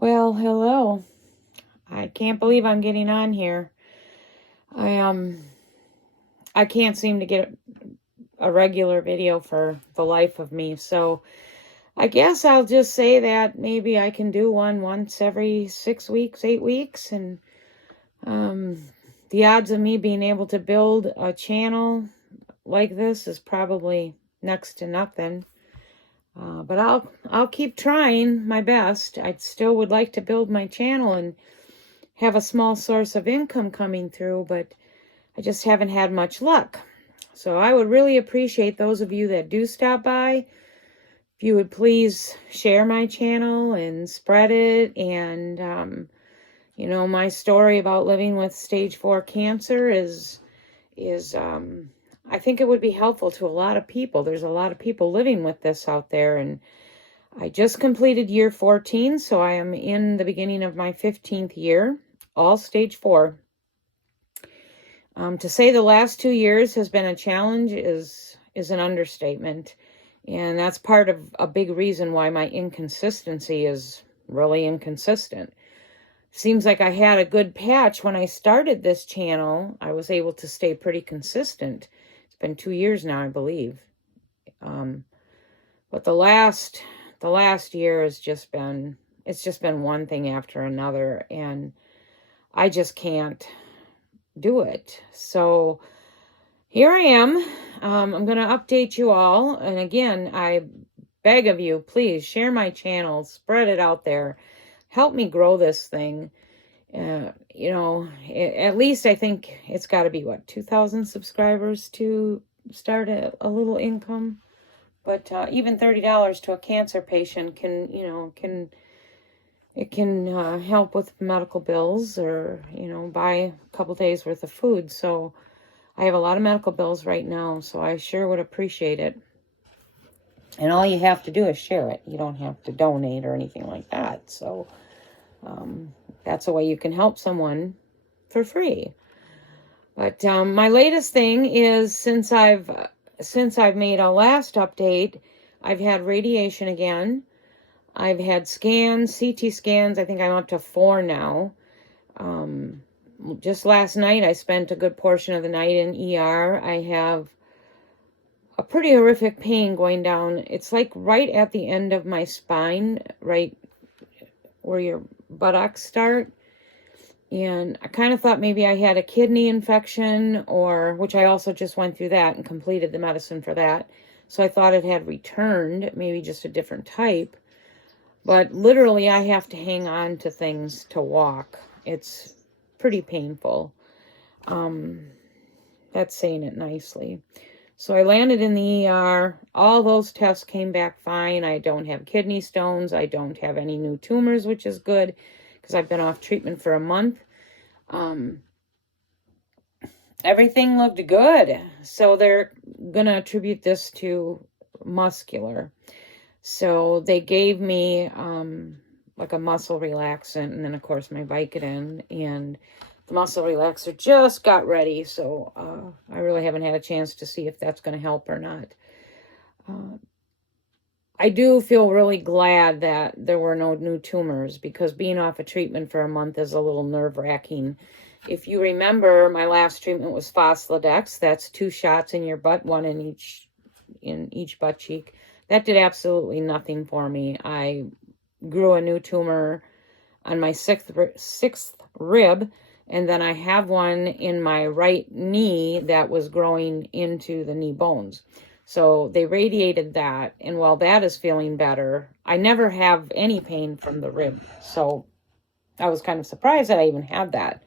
Well, hello. I can't believe I'm getting on here. I can't seem to get a regular video for the life of me. So I guess I'll just say that maybe I can do one once every 6 weeks, 8 weeks, and the odds of me being able to build a channel like this is probably next to nothing. But I'll keep trying my best. I still would like to build my channel and have a small source of income coming through, but I just haven't had much luck. So I would really appreciate those of you that do stop by. If you would please share my channel and spread it. And, my story about living with stage 4 cancer is I think it would be helpful to a lot of people. There's a lot of people living with this out there, and I just completed year 14, so I am in the beginning of my 15th year, all stage 4. To say the last 2 years has been a challenge is an understatement, and that's part of a big reason why my inconsistency is really inconsistent. Seems like I had a good patch when I started this channel. I was able to stay pretty consistent. It's been 2 years now, I believe. But the last year has just been one thing after another, and I just can't do it. So here I am. I'm going to update you all. And again, I beg of you, please share my channel, spread it out there. Help me grow this thing. At least I think it's got to be 2,000 subscribers to start a little income. But even $30 to a cancer patient can help with medical bills, or buy a couple days worth of food. So I have a lot of medical bills right now, so I sure would appreciate it. And all you have to do is share it. You don't have to donate or anything like that. So that's a way you can help someone for free. But my latest thing is, since I've made a last update, I've had radiation again. I've had scans, CT scans. I think I'm up to 4 now. Just last night, I spent a good portion of the night in ER. I have a pretty horrific pain going down. It's like right at the end of my spine, right where your buttocks start. And I kind of thought maybe I had a kidney infection, which I also just went through that and completed the medicine for that. So I thought it had returned, maybe just a different type. But literally, I have to hang on to things to walk. It's pretty painful. That's saying it nicely. So I landed in the ER. All those tests came back fine. I don't have kidney stones. I don't have any new tumors, which is good, because I've been off treatment for a month. Everything looked good. So they're going to attribute this to muscular. So they gave me like a muscle relaxant, and then of course my Vicodin, and the muscle relaxer just got ready. So I really haven't had a chance to see if that's going to help or not. I do feel really glad that there were no new tumors, because being off a treatment for a month is a little nerve-wracking. If you remember, my last treatment was Foslodex. That's 2 shots in your butt, 1 in each butt cheek. That did absolutely nothing for me. I grew a new tumor on my sixth rib, and then I have one in my right knee that was growing into the knee bones. So they radiated that, and while that is feeling better, I never have any pain from the rib. So I was kind of surprised that I even had that.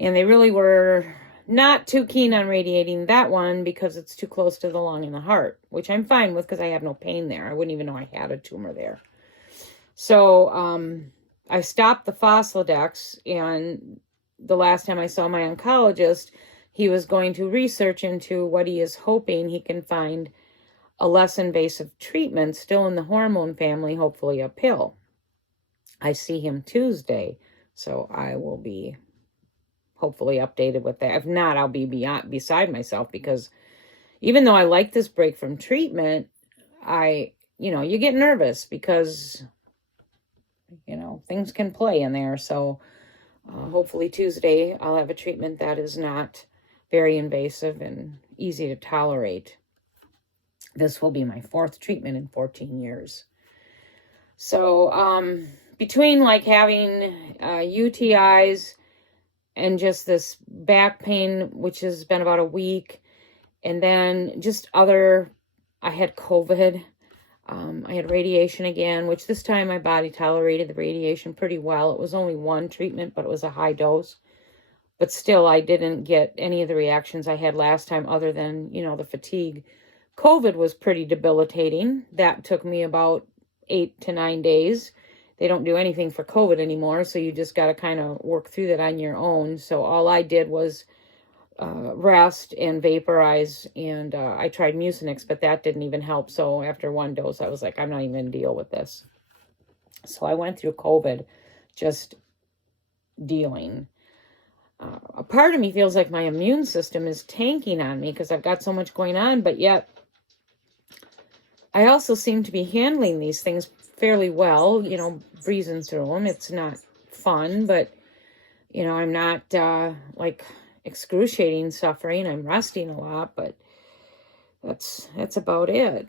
And they really were not too keen on radiating that one because it's too close to the lung and the heart, which I'm fine with because I have no pain there. I wouldn't even know I had a tumor there. So I stopped the Foslodex, and the last time I saw my oncologist, he was going to research into what he is hoping he can find a less invasive treatment, still in the hormone family, hopefully a pill. I see him Tuesday, so I will be hopefully updated with that. If not, I'll be beside myself, because even though I like this break from treatment, you get nervous, because you know, things can play in there. So hopefully Tuesday I'll have a treatment that is not very invasive and easy to tolerate. This will be my 4th treatment in 14 years. So between like having UTIs and just this back pain, which has been about a week, and then just I had COVID. I had radiation again, which this time my body tolerated the radiation pretty well. It was only 1 treatment, but it was a high dose. But still, I didn't get any of the reactions I had last time other than, you know, the fatigue. COVID was pretty debilitating. That took me about 8 to 9 days. They don't do anything for COVID anymore, so you just got to kind of work through that on your own. So all I did was rest and vaporize, and I tried Mucinex, but that didn't even help. So after 1 dose, I was like, I'm not even going to deal with this. So I went through COVID just dealing. A part of me feels like my immune system is tanking on me because I've got so much going on, but yet I also seem to be handling these things fairly well, you know, breezing through them. It's not fun, but, you know, I'm not like excruciating suffering. I'm resting a lot, but that's about it.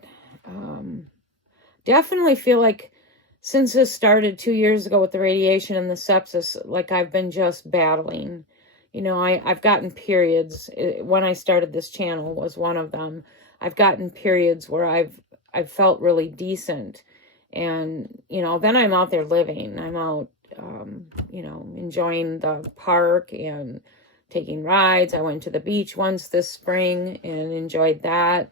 Definitely feel like since this started 2 years ago with the radiation and the sepsis, like I've been just battling. You know, I've gotten periods. When I started this channel was one of them. I've gotten periods where I've felt really decent. And, you know, then I'm out there living. I'm out, you know, enjoying the park and taking rides. I went to the beach once this spring and enjoyed that.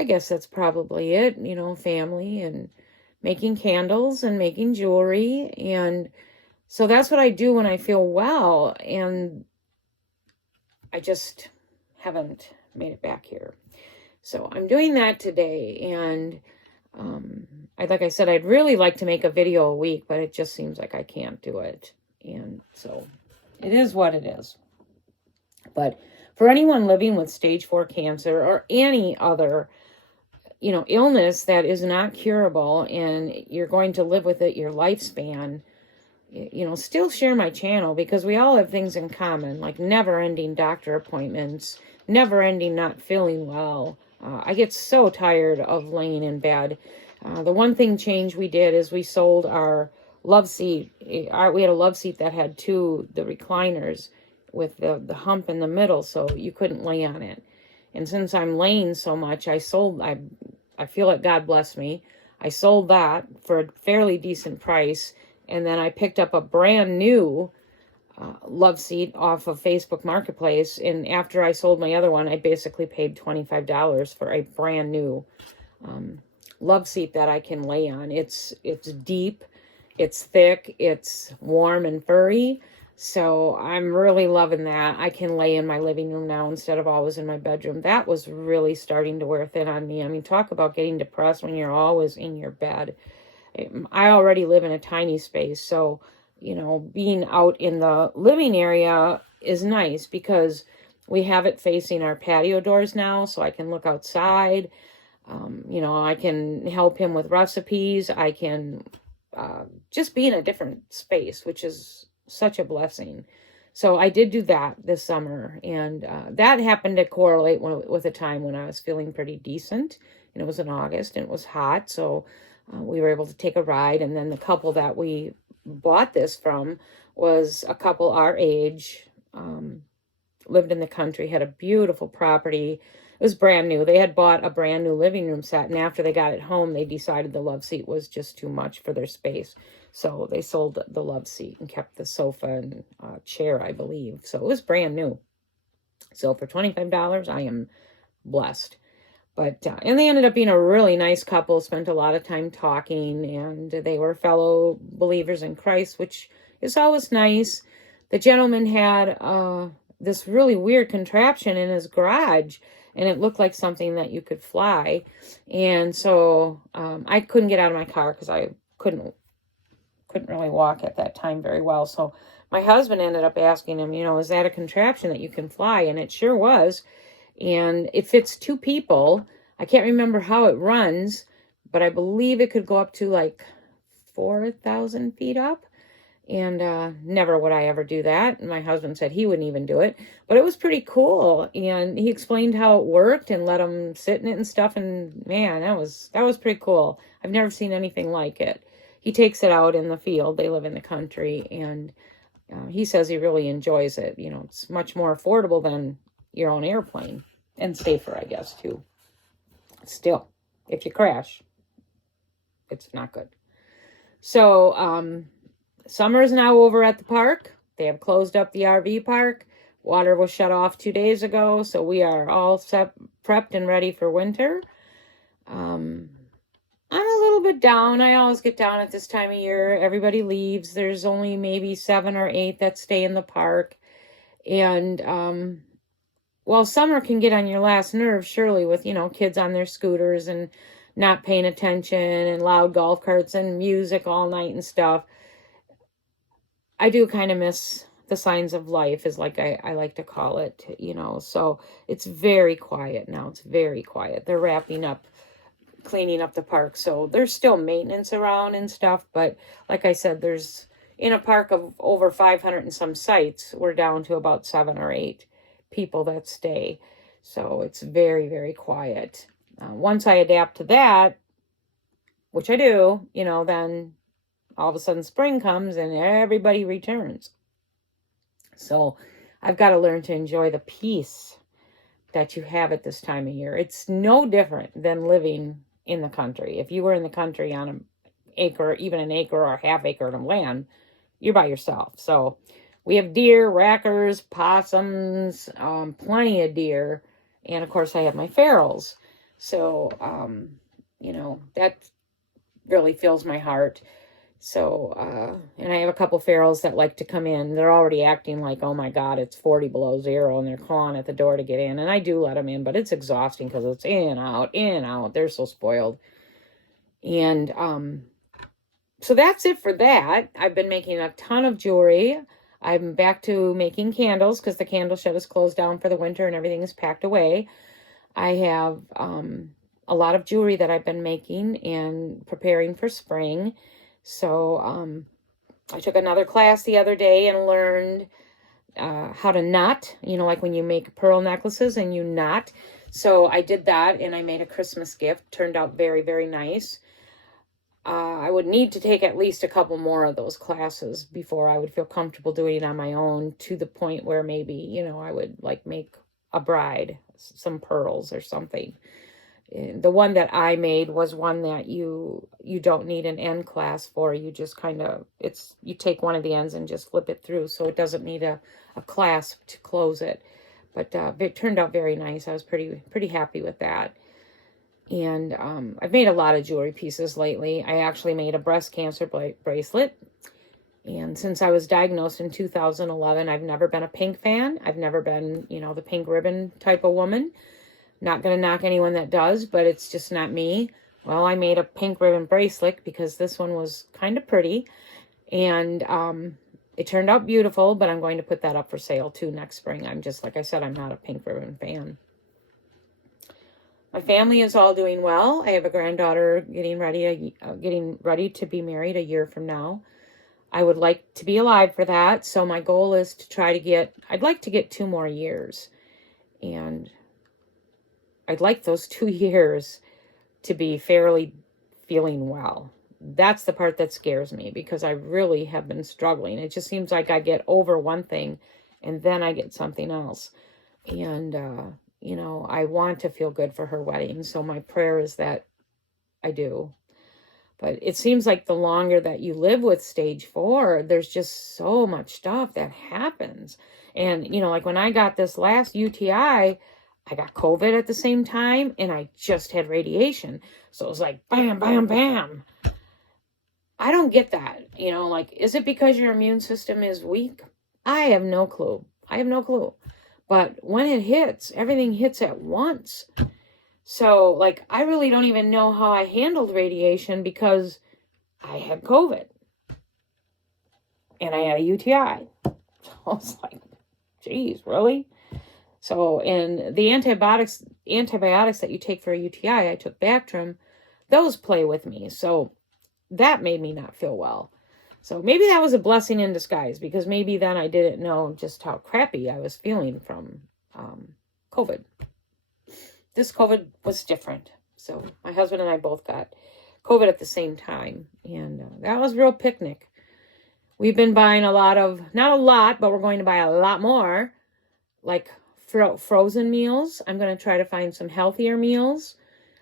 I guess that's probably it, you know, family and making candles and making jewelry. And so that's what I do when I feel well. And I just haven't made it back here. So I'm doing that today. And like I said, I'd really like to make a video a week, but it just seems like I can't do it. And so it is what it is. But for anyone living with stage 4 cancer or any other, you know, illness that is not curable and you're going to live with it your lifespan, you know, still share my channel because we all have things in common, like never-ending doctor appointments, never-ending not feeling well. I get so tired of laying in bed. The one thing change we did is we sold our love seat. We had a love seat that had the recliners with the hump in the middle, so you couldn't lay on it. And since I'm laying so much, I feel like God blessed me. I sold that for a fairly decent price. And then I picked up a brand new love seat off of Facebook Marketplace. And after I sold my other one, I basically paid $25 for a brand new love seat that I can lay on. It's deep, it's thick, it's warm and furry. So I'm really loving that. I can lay in my living room now instead of always in my bedroom. That was really starting to wear thin on me. I mean, talk about getting depressed when you're always in your bed. I already live in a tiny space, so, you know, being out in the living area is nice because we have it facing our patio doors now, so I can look outside. You know, I can help him with recipes. I can just be in a different space, which is such a blessing. So I did do that this summer, and that happened to correlate with a time when I was feeling pretty decent, and it was in August, and it was hot, so we were able to take a ride. And then the couple that we bought this from was a couple our age, lived in the country, had a beautiful property. It was brand new. They had bought a brand new living room set, and after they got it home, they decided the love seat was just too much for their space. So they sold the love seat and kept the sofa and chair, I believe. So it was brand new. So for $25, I am blessed. But, and they ended up being a really nice couple, spent a lot of time talking, and they were fellow believers in Christ, which is always nice. The gentleman had this really weird contraption in his garage, and it looked like something that you could fly. And so I couldn't get out of my car because I couldn't really walk at that time very well. So my husband ended up asking him, you know, is that a contraption that you can fly? And it sure was. And it fits 2 people. I can't remember how it runs, but I believe it could go up to like 4,000 feet up. And never would I ever do that. And my husband said he wouldn't even do it. But it was pretty cool. And he explained how it worked and let him sit in it and stuff. And man, that was pretty cool. I've never seen anything like it. He takes it out in the field. They live in the country. And he says he really enjoys it. You know, it's much more affordable than your own airplane. And safer, I guess, too. Still, if you crash, it's not good. So, summer is now over at the park. They have closed up the RV park. Water was shut off 2 days ago, so we are all prepped and ready for winter. I'm a little bit down. I always get down at this time of year. Everybody leaves. There's only maybe 7 or 8 that stay in the park. And, well, summer can get on your last nerve, surely, with, you know, kids on their scooters and not paying attention and loud golf carts and music all night and stuff. I do kind of miss the signs of life, is like I like to call it, you know. So it's very quiet now. It's very quiet. They're wrapping up, cleaning up the park. So there's still maintenance around and stuff. But like I said, there's, in a park of over 500 and some sites, we're down to about 7 or 8 people that stay. So it's very, very quiet. Once I adapt to that, which I do, you know, then all of a sudden spring comes and everybody returns. So I've got to learn to enjoy the peace that you have at this time of year. It's no different than living in the country. If you were in the country on an acre, even an acre or a half acre of land, you're by yourself. So we have deer, rackers, possums, plenty of deer. And of course I have my ferals. So, you know, that really fills my heart. So, and I have a couple ferals that like to come in. They're already acting like, oh my God, it's 40 below zero, and they're clawing at the door to get in. And I do let them in, but it's exhausting because it's in, out, in, out. They're so spoiled. And, so that's it for that. I've been making a ton of jewelry. I'm back to making candles because the candle shed is closed down for the winter and everything is packed away. I have, a lot of jewelry that I've been making and preparing for spring. So, I took another class the other day and learned how to knot, you know, like when you make pearl necklaces and you knot. So I did that and I made a Christmas gift. Turned out very, very nice. I would need to take at least a couple more of those classes before I would feel comfortable doing it on my own, to the point where maybe, you know, I would like make a bride some pearls or something. The one that I made was one that you don't need an end class for. You just kind of, you take one of the ends and just flip it through. So it doesn't need a clasp to close it. But it turned out very nice. I was pretty happy with that. And I've made a lot of jewelry pieces lately. I actually made a breast cancer bracelet. And since I was diagnosed in 2011, I've never been a pink fan. I've never been, you know, the pink ribbon type of woman. Not going to knock anyone that does, but it's just not me. Well, I made a pink ribbon bracelet because this one was kind of pretty. And it turned out beautiful, but I'm going to put that up for sale too next spring. I'm just, like I said, I'm not a pink ribbon fan. My family is all doing well. I have a granddaughter getting ready to be married a year from now. I would like to be alive for that. So my goal is to try to I'd like to get 2 more years. And I'd like those 2 years to be fairly feeling well. That's the part that scares me, because I really have been struggling. It just seems like I get over one thing and then I get something else. And, you know, I want to feel good for her wedding. So my prayer is that I do. But it seems like the longer that you live with stage 4, there's just so much stuff that happens. And, you know, like when I got this last UTI, I got COVID at the same time, and I just had radiation. So it was like, bam, bam, bam. I don't get that. You know, like, is it because your immune system is weak? I have no clue. But when it hits, everything hits at once. So, like, I really don't even know how I handled radiation, because I had COVID. And I had a UTI. So I was like, geez, really? So, and the antibiotics that you take for a UTI, I took Bactrim, those play with me. So that made me not feel well. So maybe that was a blessing in disguise, because maybe then I didn't know just how crappy I was feeling from COVID. This COVID was different. So my husband and I both got COVID at the same time. And that was a real picnic. We've been buying a lot of, not a lot, but we're going to buy a lot more, like frozen meals. I'm going to try to find some healthier meals.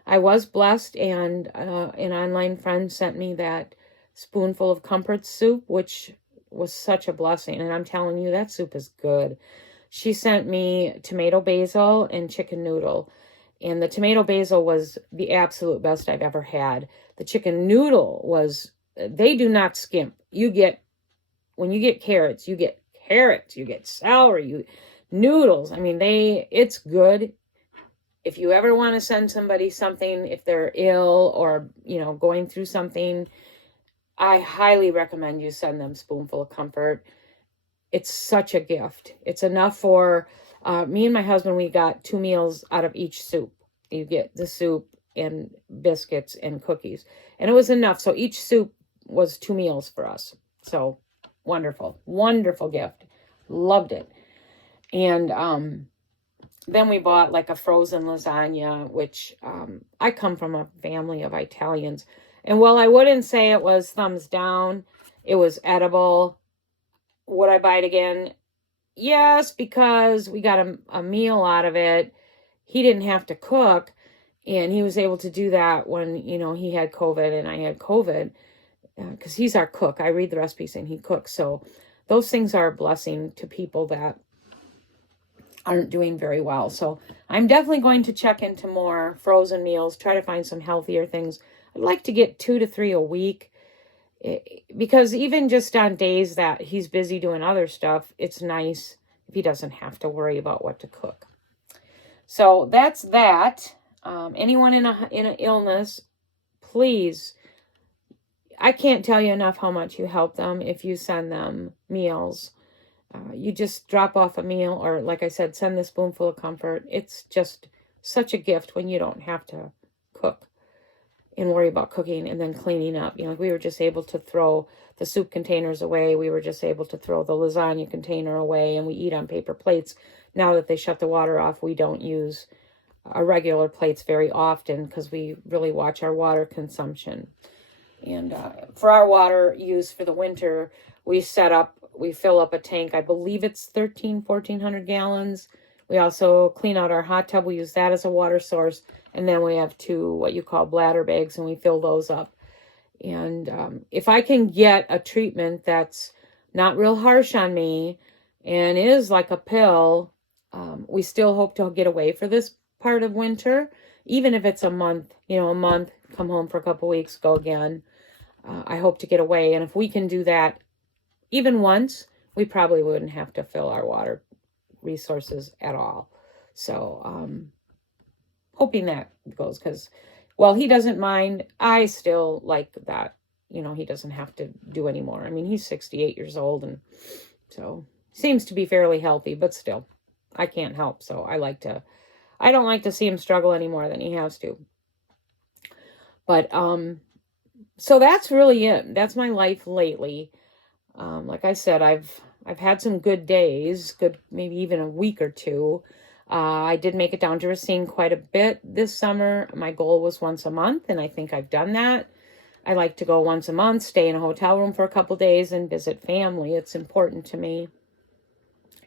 I was blessed, and an online friend sent me that spoonful of comfort soup, which was such a blessing. And I'm telling you, that soup is good. She sent me tomato basil and chicken noodle. And the tomato basil was the absolute best I've ever had. The chicken noodle was, they do not skimp. When you get carrots, you get celery, noodles. I mean, it's good. If you ever want to send somebody something, if they're ill or, going through something, I highly recommend you send them Spoonful of Comfort. It's such a gift. It's enough for me and my husband. We got 2 meals out of each soup. You get the soup and biscuits and cookies. And it was enough. So each soup was 2 meals for us. So wonderful, wonderful gift. Loved it. And then we bought like a frozen lasagna, which I come from a family of Italians. And while I wouldn't say it was thumbs down, it was edible. Would I buy it again? Yes, because we got a meal out of it. He didn't have to cook, and he was able to do that when, he had COVID and I had COVID, because he's our cook. I read the recipes and he cooks. So those things are a blessing to people that aren't doing very well. So I'm definitely going to check into more frozen meals, try to find some healthier things. I'd like to get 2 to 3 a week, because even just on days that he's busy doing other stuff, it's nice if he doesn't have to worry about what to cook. So that's that. Anyone in an illness, please, I can't tell you enough how much you help them if you send them meals. You just drop off a meal, or like I said, send the Spoonful of Comfort. It's just such a gift when you don't have to cook and worry about cooking and then cleaning up. We were just able to throw the soup containers away. We were just able to throw the lasagna container away, and we eat on paper plates. Now that they shut the water off, we don't use our regular plates very often because we really watch our water consumption. And for our water use for the winter, we fill up a tank. I believe it's 1,400 gallons. We also clean out our hot tub. We use that as a water source. And then we have 2 what you call bladder bags, and we fill those up. And if I can get a treatment that's not real harsh on me and is like a pill, we still hope to get away for this part of winter, even if it's a month, come home for a couple weeks, go again. I hope to get away. And if we can do that even once, we probably wouldn't have to fill our water resources at all. So, hoping that goes, because, well, he doesn't mind. I still like that, he doesn't have to do anymore. I mean, he's 68 years old, and so seems to be fairly healthy, but still, I can't help. So I don't like to see him struggle any more than he has to. But, so that's really it. That's my life lately. Like I said, I've had some good days, maybe even a week or 2. I did make it down to Racine quite a bit this summer. My goal was once a month, and I think I've done that. I like to go once a month, stay in a hotel room for a couple days, and visit family. It's important to me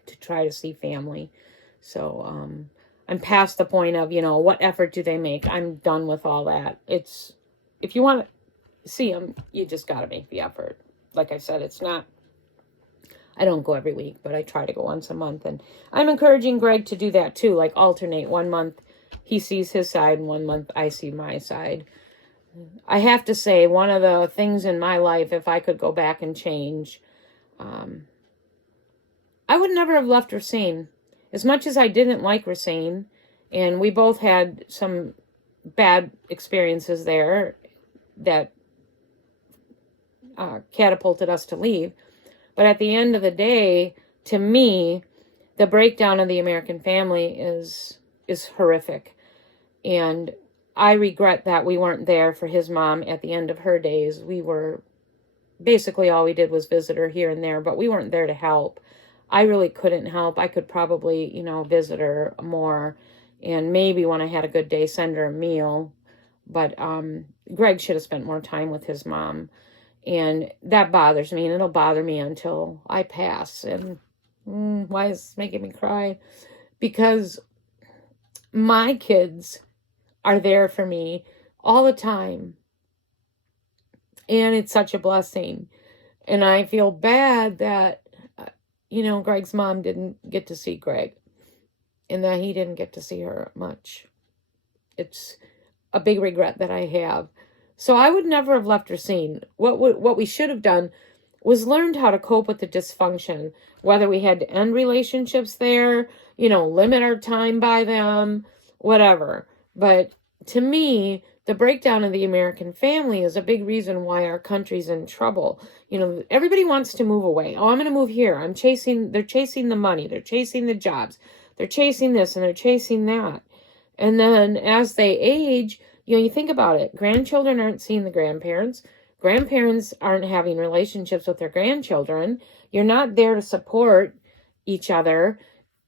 to try to see family. So I'm past the point of, what effort do they make? I'm done with all that. If you want to see them, you just got to make the effort. Like I said, I don't go every week, but I try to go once a month. And I'm encouraging Greg to do that too, like alternate. 1 month he sees his side, and 1 month I see my side. I have to say, one of the things in my life, if I could go back and change, I would never have left Racine. As much as I didn't like Racine, and we both had some bad experiences there that catapulted us to leave. But at the end of the day, to me, the breakdown of the American family is horrific. And I regret that we weren't there for his mom at the end of her days. We were basically all we did was visit her here and there, but we weren't there to help. I really couldn't help. I could probably, visit her more, and maybe when I had a good day, send her a meal. But Greg should have spent more time with his mom, and that bothers me, and it'll bother me until I pass. And why is this making me cry? Because my kids are there for me all the time, and it's such a blessing. And I feel bad that, Greg's mom didn't get to see Greg, and that he didn't get to see her much. It's a big regret that I have. So I would never have left her seen. What we should have done was learned how to cope with the dysfunction, whether we had to end relationships there, limit our time by them, whatever. But to me, the breakdown of the American family is a big reason why our country's in trouble. Everybody wants to move away. Oh, I'm going to move here. They're chasing the money. They're chasing the jobs. They're chasing this and they're chasing that. And then as they age, you think about it. Grandchildren aren't seeing the grandparents. Grandparents aren't having relationships with their grandchildren. You're not there to support each other.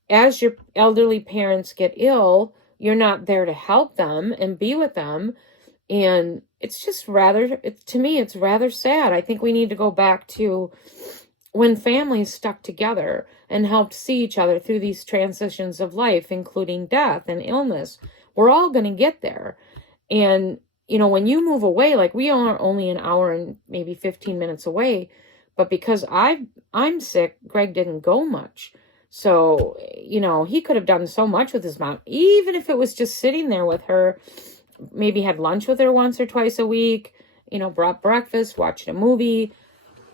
As your elderly parents get ill, you're not there to help them and be with them. And it's just to me, it's rather sad. I think we need to go back to when families stuck together and helped see each other through these transitions of life, including death and illness. We're all going to get there. And, when you move away, like we are only an hour and maybe 15 minutes away, but because I'm sick, Greg didn't go much. So, he could have done so much with his mom, even if it was just sitting there with her, maybe had lunch with her once or twice a week, brought breakfast, watched a movie.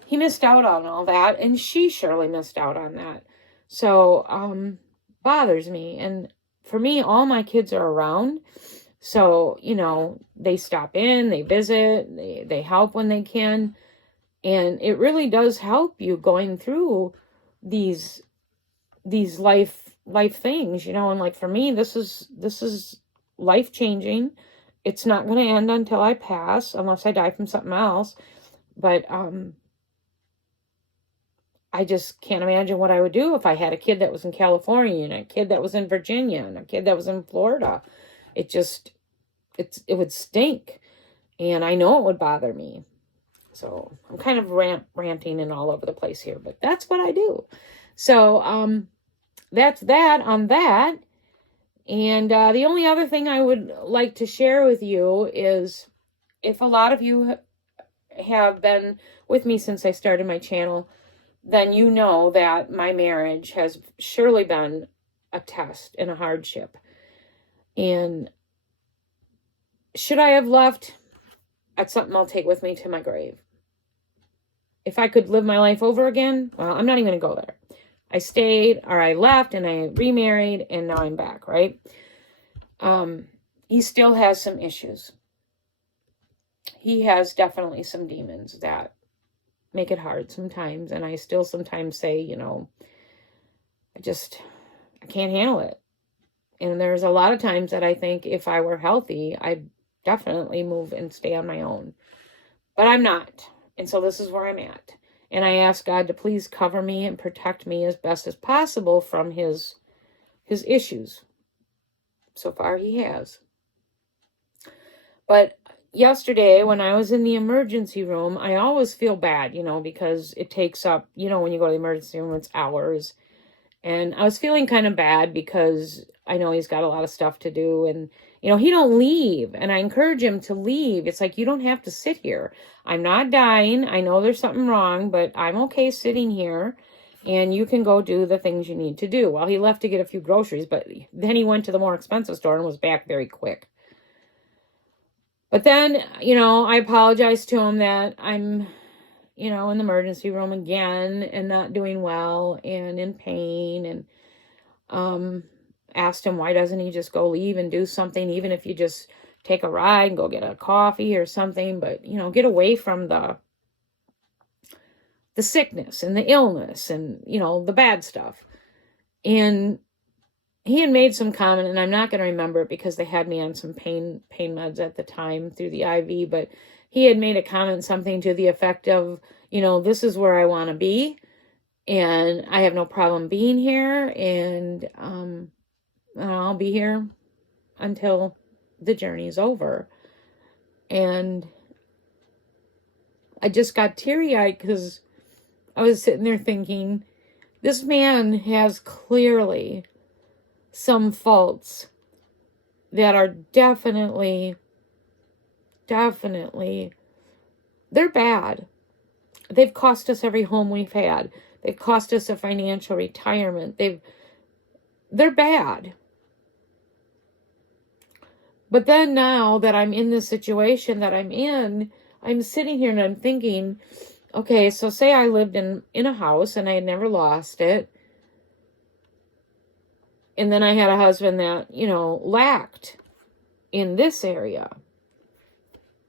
He missed out on all that, and she surely missed out on that. So, bothers me. And for me, all my kids are around. So, they stop in, they visit, they help when they can. And it really does help you going through these life things, and like for me, this is life changing. It's not going to end until I pass, unless I die from something else. But I just can't imagine what I would do if I had a kid that was in California and a kid that was in Virginia and a kid that was in Florida. It would stink. And I know it would bother me. So I'm kind of ranting and all over the place here, but that's what I do. So that's that on that. And the only other thing I would like to share with you is, if a lot of you have been with me since I started my channel, then you know that my marriage has surely been a test and a hardship. And should I have left? That's something I'll take with me to my grave. If I could live my life over again, well, I'm not even going to go there. I stayed, or I left, and I remarried, and now I'm back, right? He still has some issues. He has definitely some demons that make it hard sometimes, and I still sometimes say, I can't handle it. And there's a lot of times that I think if I were healthy, I'd definitely move and stay on my own. But I'm not. And so this is where I'm at. And I ask God to please cover me and protect me as best as possible from his issues. So far he has. But yesterday when I was in the emergency room, I always feel bad, because it takes up, when you go to the emergency room, it's hours. And I was feeling kind of bad because I know he's got a lot of stuff to do, and he don't leave, and I encourage him to leave. It's like, you don't have to sit here. I'm not dying. I know there's something wrong, but I'm okay sitting here, and you can go do the things you need to do. Well, he left to get a few groceries, but then he went to the more expensive store and was back very quick. But then, I apologized to him that I'm, in the emergency room again and not doing well and in pain, and asked him, why doesn't he just go leave and do something, even if you just take a ride and go get a coffee or something, but, get away from the sickness and the illness and, the bad stuff. And he had made some comment, and I'm not going to remember it because they had me on some pain meds at the time through the IV, but he had made a comment, something to the effect of, this is where I want to be, and I have no problem being here, and I'll be here until the journey's over. And I just got teary-eyed because I was sitting there thinking, this man has clearly some faults that are definitely, they're bad. They've cost us every home we've had. They've cost us a financial retirement. They're bad. But then now that I'm in this situation that I'm in, I'm sitting here and I'm thinking, okay, so say I lived in a house and I had never lost it. And then I had a husband that, lacked in this area.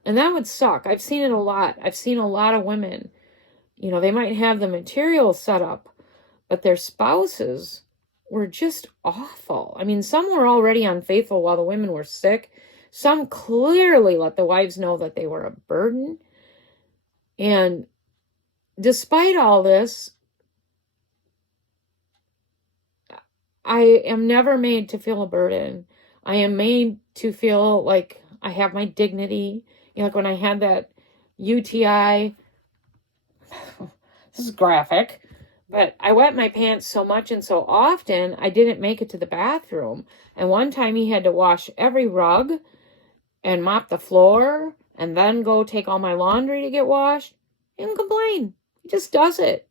And that would suck. I've seen it a lot. I've seen a lot of women, they might have the material set up, but their spouses were just awful. I mean, some were already unfaithful while the women were sick. Some clearly let the wives know that they were a burden. And despite all this, I am never made to feel a burden. I am made to feel like I have my dignity. Like when I had that UTI, this is graphic, but I wet my pants so much and so often, I didn't make it to the bathroom. And one time he had to wash every rug and mop the floor and then go take all my laundry to get washed. He didn't complain. He just does it.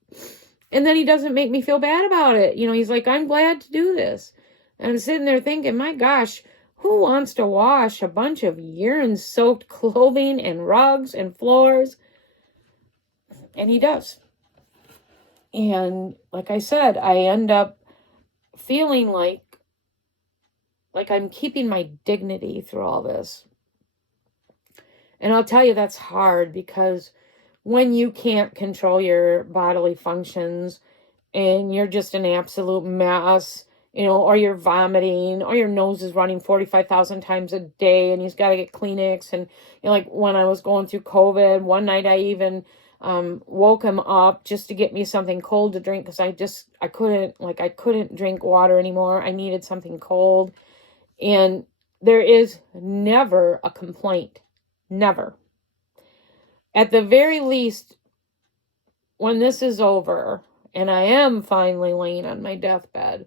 And then he doesn't make me feel bad about it. He's like, I'm glad to do this. And I'm sitting there thinking, my gosh, who wants to wash a bunch of urine-soaked clothing and rugs and floors? And he does. And like I said, I end up feeling like I'm keeping my dignity through all this. And I'll tell you, that's hard, because when you can't control your bodily functions and you're just an absolute mess, or you're vomiting, or your nose is running 45,000 times a day and you've got to get Kleenex. And like when I was going through COVID, one night I even woke him up just to get me something cold to drink, because I couldn't drink water anymore. I needed something cold. And there is never a complaint. Never. At the very least, when this is over and I am finally laying on my deathbed,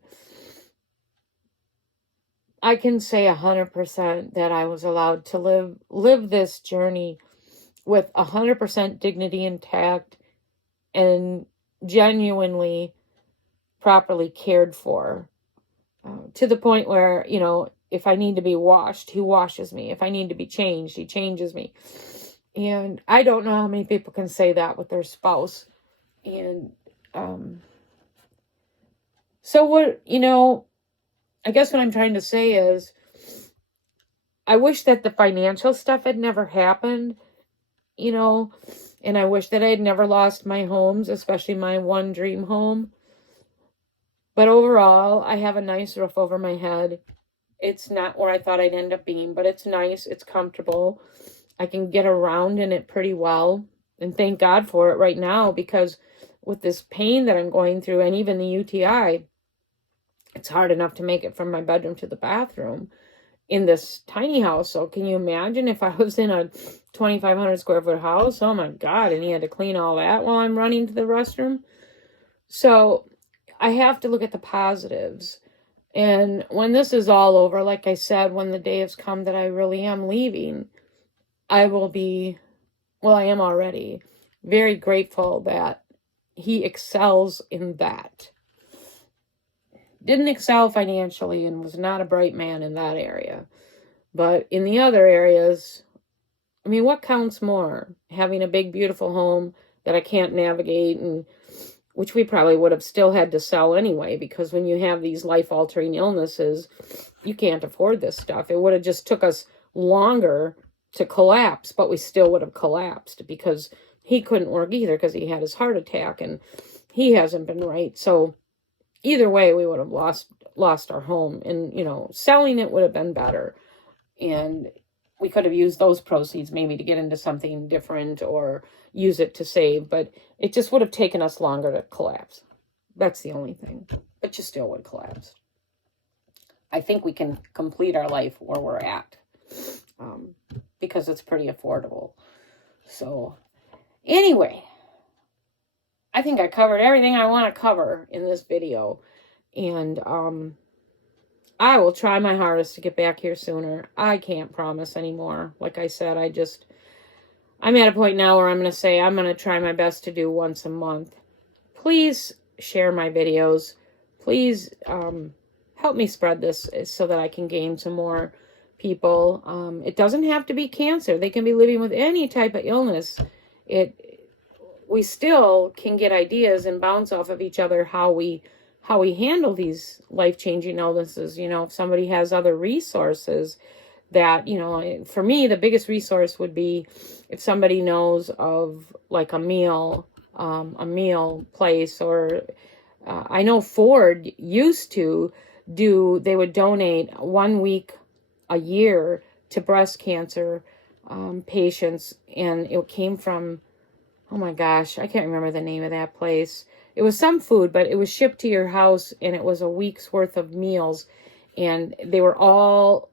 I can say 100% that I was allowed to live this journey with 100% dignity intact and genuinely properly cared for, to the point where, if I need to be washed, he washes me. If I need to be changed, he changes me. And I don't know how many people can say that with their spouse. And so what, I guess what I'm trying to say is, I wish that the financial stuff had never happened, and I wish that I had never lost my homes, especially my one dream home. But overall, I have a nice roof over my head. It's not where I thought I'd end up being, but it's nice. It's comfortable. I can get around in it pretty well. And thank God for it right now, because with this pain that I'm going through, and even the UTI, it's hard enough to make it from my bedroom to the bathroom in this tiny house. So can you imagine if I was in a 2,500 square foot house? Oh my God. And he had to clean all that while I'm running to the restroom. So I have to look at the positives. And when this is all over, like I said, when the day has come that I really am leaving, I will be, well, I am already very grateful that he excels in that. Didn't excel financially and was not a bright man in that area. But in the other areas, I mean, what counts more? Having a big, beautiful home that I can't navigate, and which we probably would have still had to sell anyway, because when you have these life-altering illnesses, you can't afford this stuff. It would have just took us longer to collapse, but we still would have collapsed, because he couldn't work either, because he had his heart attack and he hasn't been right. So either way, we would have lost lost our home. And, you know, selling it would have been better. And we could have used those proceeds maybe to get into something different or use it to save. But it just would have taken us longer to collapse. That's the only thing. But you still would collapse. I think we can complete our life where we're at. Because it's pretty affordable. So, anyway, I think I covered everything I want to cover in this video. And I will try my hardest to get back here sooner. I can't promise anymore. Like I said, I'm at a point now where I'm going to say I'm going to try my best to do once a month. Please share my videos. Please help me spread this so that I can gain some more people. It doesn't have to be cancer. They can be living with any type of illness. We still can get ideas and bounce off of each other how we handle these life-changing illnesses. You know, if somebody has other resources that, you know, for me, the biggest resource would be if somebody knows of like a meal place, or I know Ford used to they would donate 1 week a year to breast cancer patients, and it came from, oh my gosh, I can't remember the name of that place. It was some food, but it was shipped to your house, and it was a week's worth of meals, and they were all,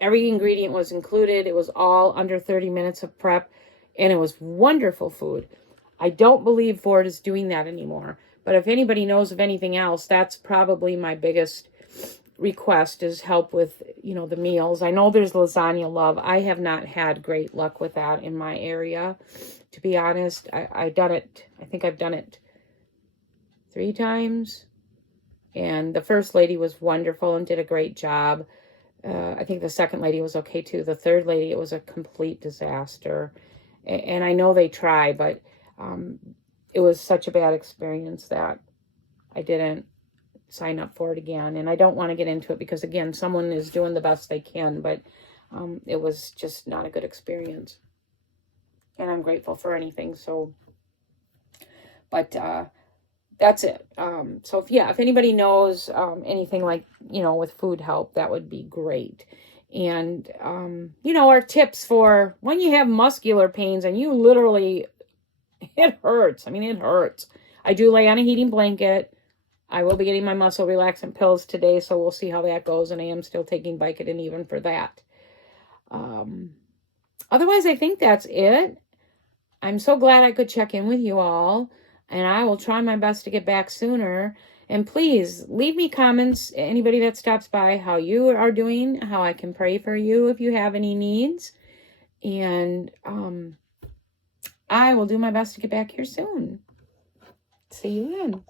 every ingredient was included. It was all under 30 minutes of prep, and it was wonderful food. I don't believe Ford is doing that anymore, but if anybody knows of anything else, that's probably my biggest request, is help with, you know, the meals. I know there's Lasagna Love. I have not had great luck with that in my area, to be honest. I think I've done it 3 times, and the first lady was wonderful and did a great job. I think the second lady was okay too. The third lady, it was a complete disaster, and I know they try, but it was such a bad experience that I didn't sign up for it again. And I don't want to get into it because, again, someone is doing the best they can, but it was just not a good experience. And I'm grateful for anything. So, but that's it. So if anybody knows anything like, you know, with food help, that would be great. And, you know, our tips for when you have muscular pains and you literally, it hurts. I mean, it hurts. I do lay on a heating blanket. I will be getting my muscle relaxant pills today, so we'll see how that goes. And I am still taking Vicodin even for that. Otherwise, I think that's it. I'm so glad I could check in with you all. And I will try my best to get back sooner. And please, leave me comments, anybody that stops by, how you are doing, how I can pray for you if you have any needs. And I will do my best to get back here soon. See you then.